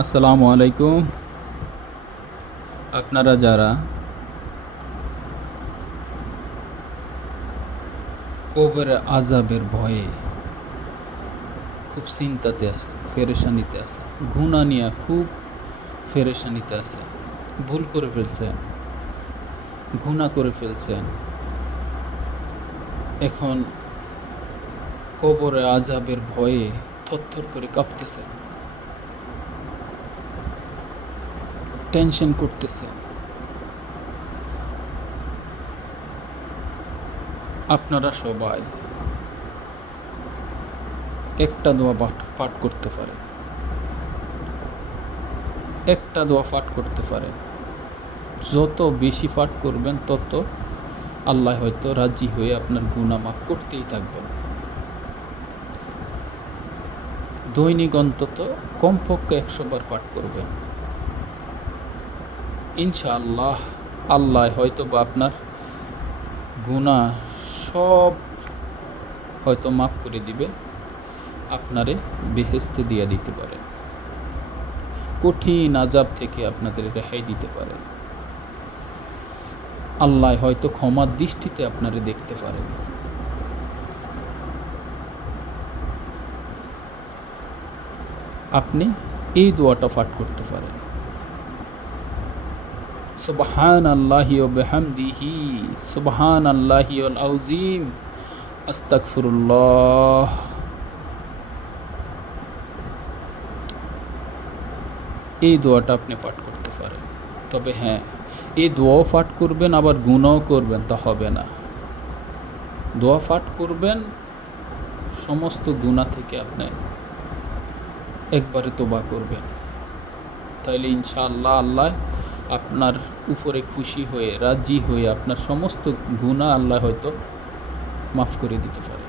আসসালামু আলাইকুম। আপনারা যারা কবরের আযাবের ভয়ে খুব চিন্তাতে আছেন, পেরেশানিতে আছেন, গুনাহ নিয়ে খুব পেরেশানিতে আছেন, ভুল করে ফেলছেন, গুনাহ করে ফেলছেন, এখন কবরে আযাবের ভয়ে থরথর করে কাঁপতেছেন, টেনশন করতেছেন, আপনারা সবাই একটা দোয়া পাঠ করতে পারেন। একটা দোয়া পাঠ করতে পারেন। যত বেশি পাঠ করবেন তত আল্লাহ হয়তো রাজি হয়ে আপনার গুনাহ মাফ করতেই থাকবেন। দৈনিক অন্তত কমপক্ষে 100 বার পাঠ করবেন। ইনশাআল্লাহ আল্লাহ হয়তো বা আপনার গুনাহ সব হয়তো মাফ করে দিবে, আপনারে বেহেশতে দিয়ে দিতে পারেন, কঠিন আযাব থেকে আপনাদের রেহাই দিতে পারেন। আল্লাহ হয়তো ক্ষমার দৃষ্টিতে আপনারে দেখতে পারেন। আপনি এই দোয়াটা পাঠ করতে পারেন। সুবহানাল্লাহি ওয়া বিহামদিহি সুবহানাল্লাহিল আযীম আস্তাগফিরুল্লাহ। এই দোয়াটা আপনি পাঠ করতে পারেন। তবে হ্যাঁ, এই দোয়াও পাঠ করবেন আবার গুনাহও করবেন তা হবে না। দোয়া পাঠ করবেন, সমস্ত গুনাহ থেকে আপনি একবারে তওবা করবেন, তাইলে ইনশাআল্লাহ আল্লাহ আপনার উপরে খুশি হয়ে রাজি হয়ে আপনার সমস্ত গুনাহ আল্লাহ হয়তো মাফ করে দিতে পারে।